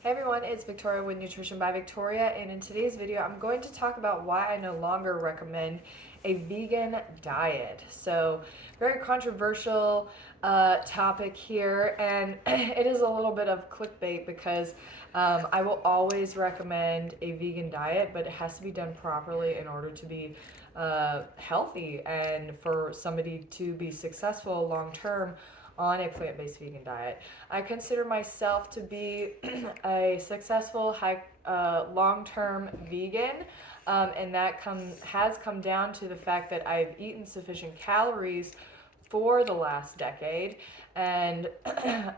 Hey everyone, it's Victoria with Nutrition by Victoria, and in today's video I'm going to talk about why I no longer recommend a vegan diet. So, very controversial topic here, and it is a little bit of clickbait because I will always recommend a vegan diet, but it has to be done properly in order to be healthy and for somebody to be successful long term on a plant-based vegan diet. I consider myself to be a successful long-term vegan, and that has come down to the fact that I've eaten sufficient calories for the last decade, and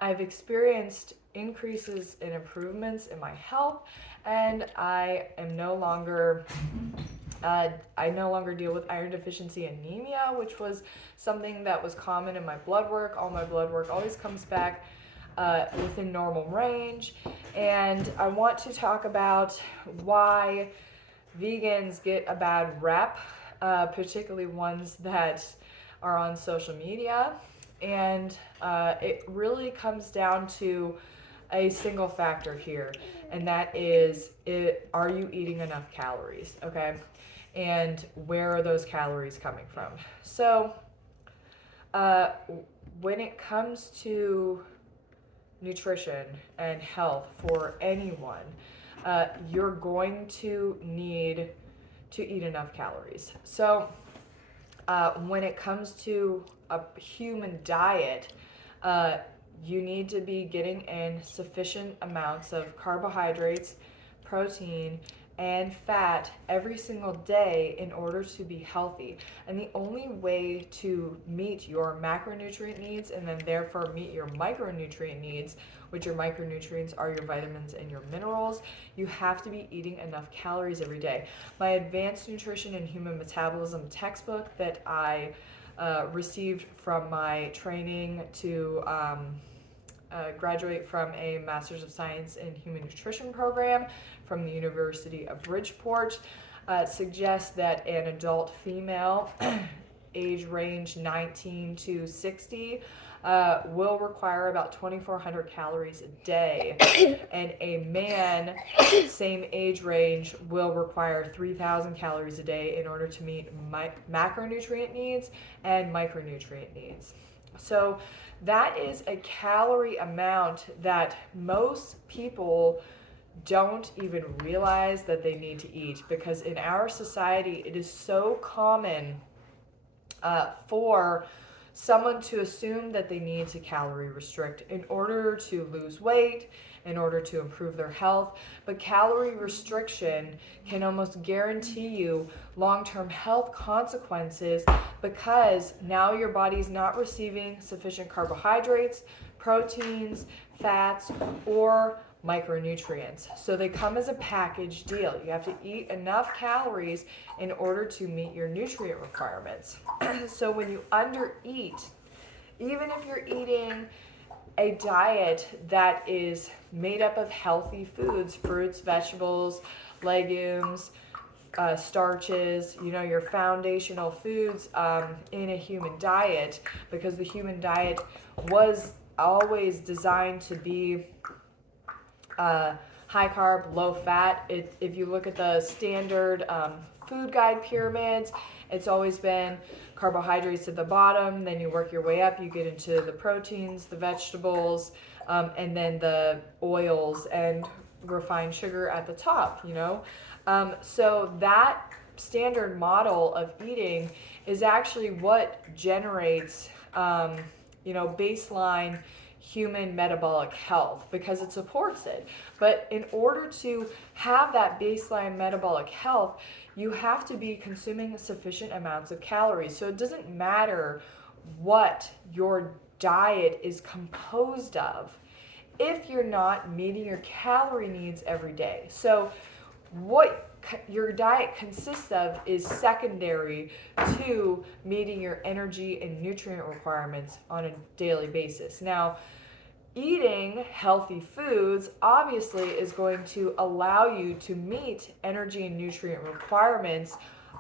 I've experienced increases and improvements in my health, and I no longer deal with iron deficiency anemia, which was something that was common in my blood work. All my blood work always comes back within normal range. And I want to talk about why vegans get a bad rep, particularly ones that are on social media. And it really comes down to a single factor here, and that is, are you eating enough calories? Okay, and where are those calories coming from? So, uh, when it comes to nutrition and health for anyone, you're going to need to eat enough calories. So, when it comes to a human diet, you need to be getting in sufficient amounts of carbohydrates, protein, and fat every single day in order to be healthy. And the only way to meet your macronutrient needs and then therefore meet your micronutrient needs, which your micronutrients are your vitamins and your minerals, you have to be eating enough calories every day. My Advanced Nutrition and Human Metabolism textbook that I received from my training to graduate from a Master's of Science in Human Nutrition program from the University of Bridgeport. Suggests that an adult female, age range 19 to 60, will require about 2,400 calories a day, and a man, same age range, will require 3,000 calories a day in order to meet macronutrient needs and micronutrient needs. So that is a calorie amount that most people don't even realize that they need to eat, because in our society it is so common for someone to assume that they need to calorie restrict in order to lose weight, in order to improve their health. But calorie restriction can almost guarantee you long-term health consequences, because now your body's not receiving sufficient carbohydrates, proteins, fats, or micronutrients. So they come as a package deal. You have to eat enough calories in order to meet your nutrient requirements. So when you undereat, even if you're eating a diet that is made up of healthy foods, fruits, vegetables, legumes, starches, your foundational foods in a human diet, because the human diet was always designed to be high carb, low fat. If you look at the standard food guide pyramids, it's always been carbohydrates at the bottom, then you work your way up, you get into the proteins, the vegetables, and then the oils and refined sugar at the top, So that standard model of eating is actually what generates, baseline human metabolic health, because it supports it. But in order to have that baseline metabolic health, you have to be consuming sufficient amounts of calories. So it doesn't matter what your diet is composed of if you're not meeting your calorie needs every day. So what your diet consists of is secondary to meeting your energy and nutrient requirements on a daily basis. Now, eating healthy foods obviously is going to allow you to meet energy and nutrient requirements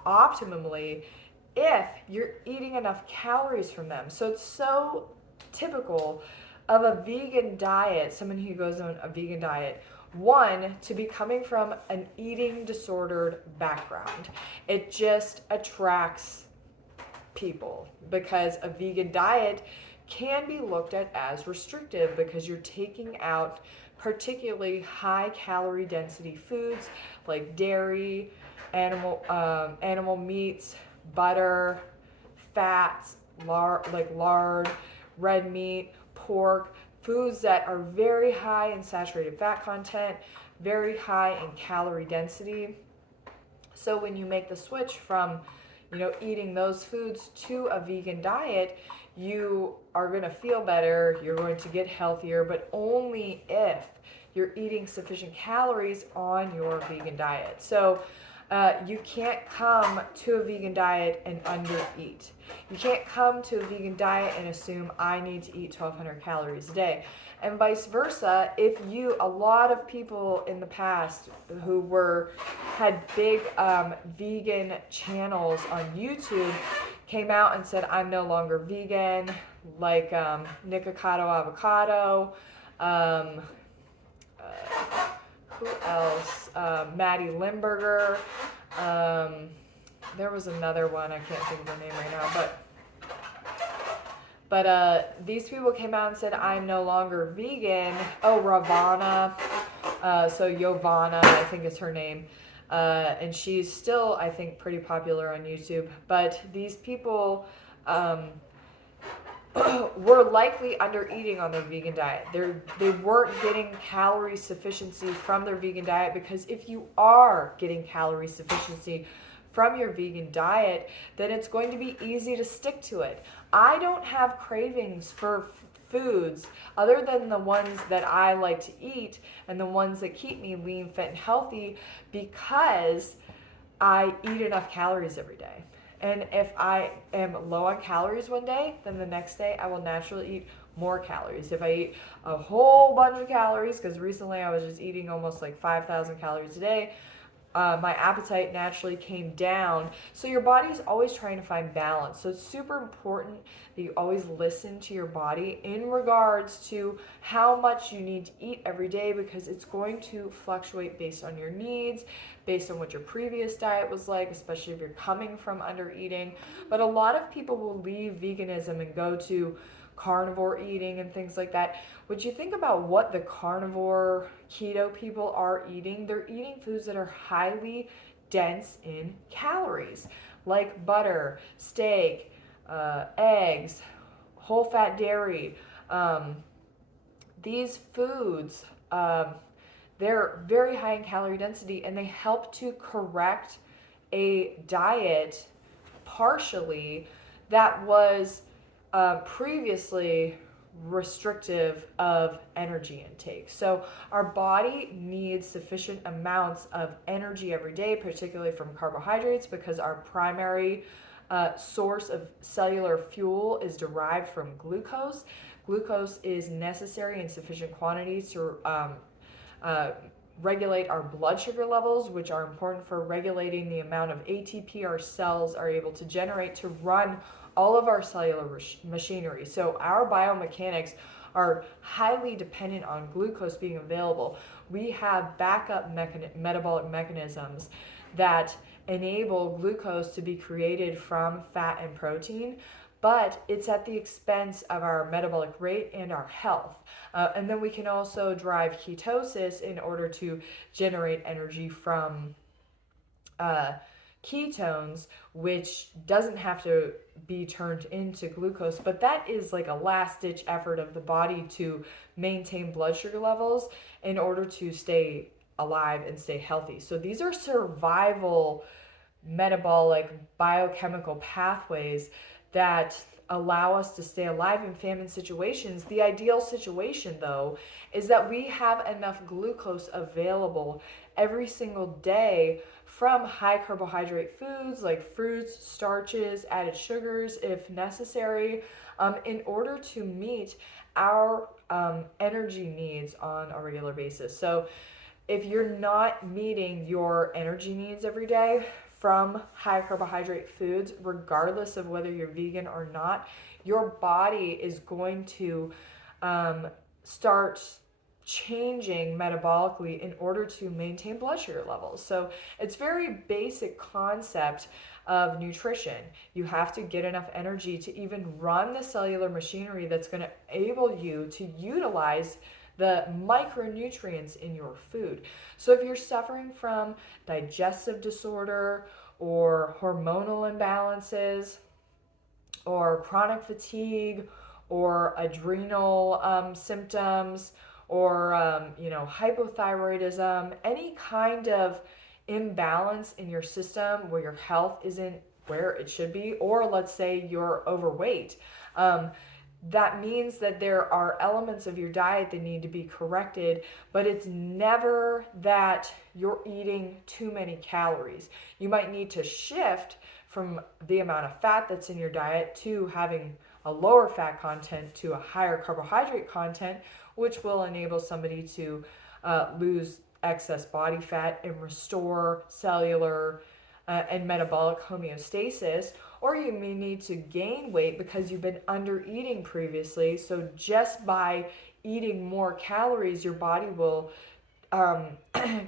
optimally if you're eating enough calories from them. So it's so typical of a vegan diet, someone who goes on a vegan diet, one, to be coming from an eating disordered background. It just attracts people because a vegan diet can be looked at as restrictive because you're taking out particularly high calorie density foods like dairy, animal meats, butter, fats, lard, red meat, pork, foods that are very high in saturated fat content, very high in calorie density. So when you make the switch from, eating those foods to a vegan diet, you are going to feel better, you're going to get healthier, but only if you're eating sufficient calories on your vegan diet. So you can't come to a vegan diet and undereat. You can't come to a vegan diet and assume I need to eat 1,200 calories a day. And vice versa, if a lot of people in the past who had big vegan channels on YouTube came out and said, I'm no longer vegan, like Nikocado Avocado, who else? Maddie Limburger. There was another one, I can't think of her name right now, but these people came out and said, I'm no longer vegan. Oh, Ravana. So Yovana, I think is her name. And she's still, I think, pretty popular on YouTube. But these people were likely under eating on their vegan diet. They weren't getting calorie sufficiency from their vegan diet, because if you are getting calorie sufficiency from your vegan diet, then it's going to be easy to stick to it. I don't have cravings for foods other than the ones that I like to eat and the ones that keep me lean, fit, and healthy, because I eat enough calories every day. And if I am low on calories one day, then the next day I will naturally eat more calories. If I eat a whole bunch of calories, because recently I was just eating almost like 5,000 calories a day, my appetite naturally came down. So your body is always trying to find balance. So it's super important that you always listen to your body in regards to how much you need to eat every day, because it's going to fluctuate based on your needs, based on what your previous diet was like, especially if you're coming from under eating. But a lot of people will leave veganism and go to carnivore eating and things like that. When you think about what the carnivore keto people are eating, they're eating foods that are highly dense in calories, like butter, steak, eggs, whole fat dairy. These foods, they're very high in calorie density, and they help to correct a diet partially that was previously restrictive of energy intake. So our body needs sufficient amounts of energy every day, particularly from carbohydrates, because our primary source of cellular fuel is derived from glucose. Glucose is necessary in sufficient quantities to regulate our blood sugar levels, which are important for regulating the amount of ATP our cells are able to generate to run all of our cellular machinery. So our biomechanics are highly dependent on glucose being available. We have backup metabolic mechanisms that enable glucose to be created from fat and protein, but it's at the expense of our metabolic rate and our health. And then we can also drive ketosis in order to generate energy from ketones, which doesn't have to be turned into glucose, but that is like a last ditch effort of the body to maintain blood sugar levels in order to stay alive and stay healthy. So these are survival metabolic biochemical pathways that allow us to stay alive in famine situations. The ideal situation, though, is that we have enough glucose available every single day from high carbohydrate foods like fruits, starches, added sugars if necessary, in order to meet our energy needs on a regular basis. So if you're not meeting your energy needs every day from high carbohydrate foods, regardless of whether you're vegan or not, your body is going to start changing metabolically in order to maintain blood sugar levels. So it's very basic concept of nutrition. You have to get enough energy to even run the cellular machinery that's going to enable you to utilize the micronutrients in your food. So if you're suffering from digestive disorder or hormonal imbalances or chronic fatigue or adrenal symptoms or hypothyroidism, any kind of imbalance in your system where your health isn't where it should be, or let's say you're overweight, that means that there are elements of your diet that need to be corrected, but it's never that you're eating too many calories. You might need to shift from the amount of fat that's in your diet to having a lower fat content to a higher carbohydrate content, which will enable somebody to lose excess body fat and restore cellular and metabolic homeostasis. Or you may need to gain weight because you've been under eating previously. So just by eating more calories, your body will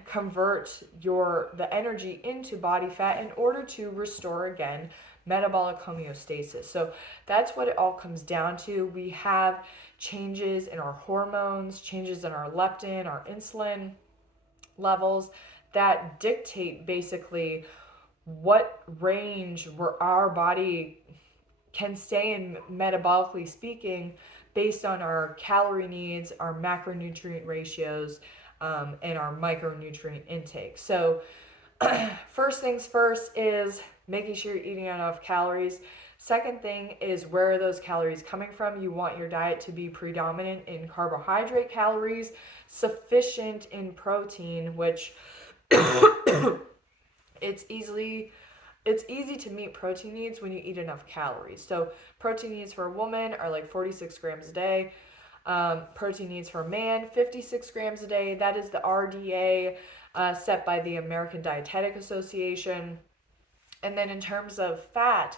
convert the energy into body fat in order to restore again metabolic homeostasis. So that's what it all comes down to. We have changes in our hormones, changes in our leptin, our insulin levels that dictate basically what range where our body can stay in, metabolically speaking, based on our calorie needs, our macronutrient ratios, and our micronutrient intake. So first things first is making sure you're eating enough calories. Second thing is, where are those calories coming from? You want your diet to be predominant in carbohydrate calories, sufficient in protein, which it's easy to meet protein needs when you eat enough calories. So protein needs for a woman are like 46 grams a day. Protein needs for a man, 56 grams a day. That is the RDA set by the American Dietetic Association. And then in terms of fat,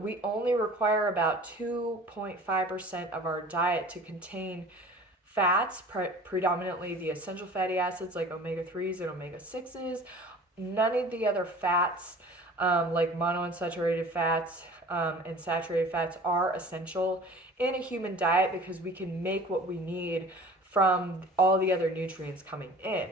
we only require about 2.5% of our diet to contain fats, predominantly the essential fatty acids like omega-3s and omega-6s. None of the other fats, like monounsaturated fats and saturated fats, are essential in a human diet because we can make what we need from all the other nutrients coming in.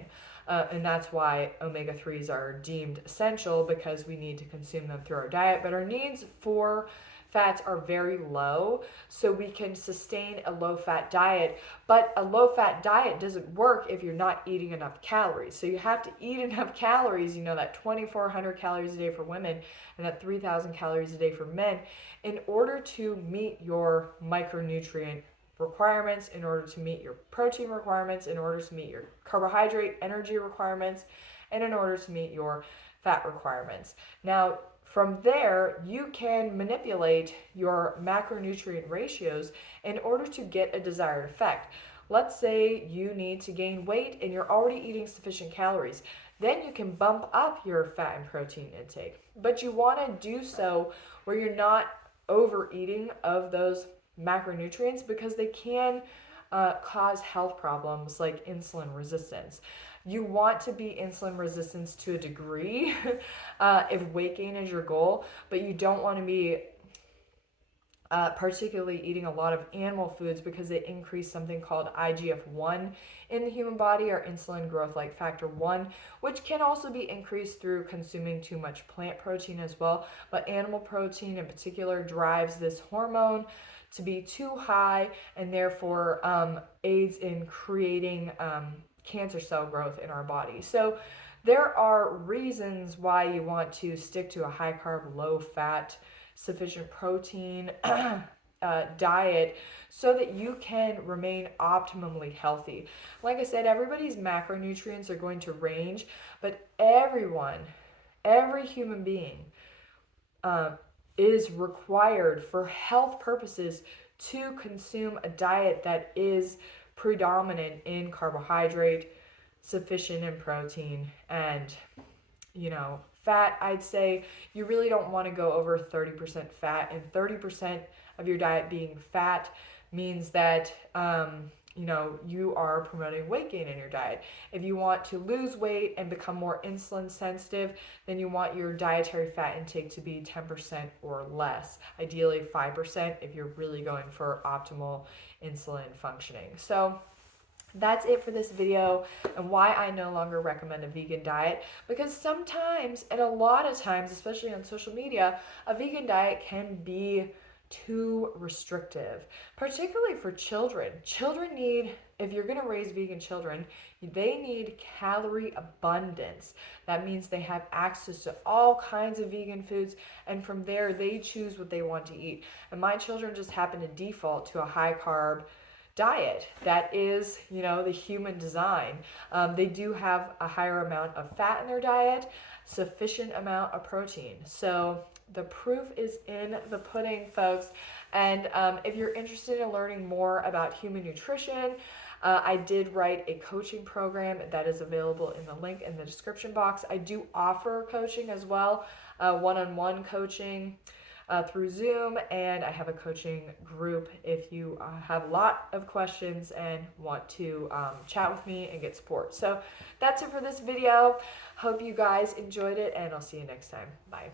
And that's why omega-3s are deemed essential, because we need to consume them through our diet. But our needs for fats are very low, so we can sustain a low-fat diet. But a low-fat diet doesn't work if you're not eating enough calories. So you have to eat enough calories, that 2,400 calories a day for women and that 3,000 calories a day for men, in order to meet your micronutrient requirements, in order to meet your protein requirements, in order to meet your carbohydrate energy requirements, and in order to meet your fat requirements. Now, from there, you can manipulate your macronutrient ratios in order to get a desired effect. Let's say you need to gain weight and you're already eating sufficient calories. Then you can bump up your fat and protein intake. But you want to do so where you're not overeating of those macronutrients, because they can cause health problems like insulin resistance. You want to be insulin resistant to a degree if weight gain is your goal, but you don't want to be particularly eating a lot of animal foods, because they increase something called IGF-1 in the human body, or insulin growth like factor 1, which can also be increased through consuming too much plant protein as well. But animal protein in particular drives this hormone to be too high, and therefore aids in creating cancer cell growth in our body. So there are reasons why you want to stick to a high carb, low fat, sufficient protein diet, so that you can remain optimally healthy. Like I said, everybody's macronutrients are going to range, but every human being is required for health purposes to consume a diet that is predominant in carbohydrate, sufficient in protein, and fat. I'd say you really don't want to go over 30% fat, and 30% of your diet being fat means that you know, you are promoting weight gain in your diet. If you want to lose weight and become more insulin sensitive, then you want your dietary fat intake to be 10% or less, ideally 5% if you're really going for optimal insulin functioning. So that's it for this video and why I no longer recommend a vegan diet, because sometimes, and a lot of times, especially on social media, a vegan diet can be too restrictive, particularly for children. Children need, if you're going to raise vegan children, they need calorie abundance. That means they have access to all kinds of vegan foods, and from there they choose what they want to eat. And my children just happen to default to a high carb diet that is, you know, the human design. They do have a higher amount of fat in their diet, sufficient amount of protein. So the proof is in the pudding, folks. And if you're interested in learning more about human nutrition, I did write a coaching program that is available in the link in the description box. I do offer coaching as well, one-on-one coaching through Zoom, and I have a coaching group if you have a lot of questions and want to chat with me and get support. So that's it for this video. Hope you guys enjoyed it, and I'll see you next time. Bye.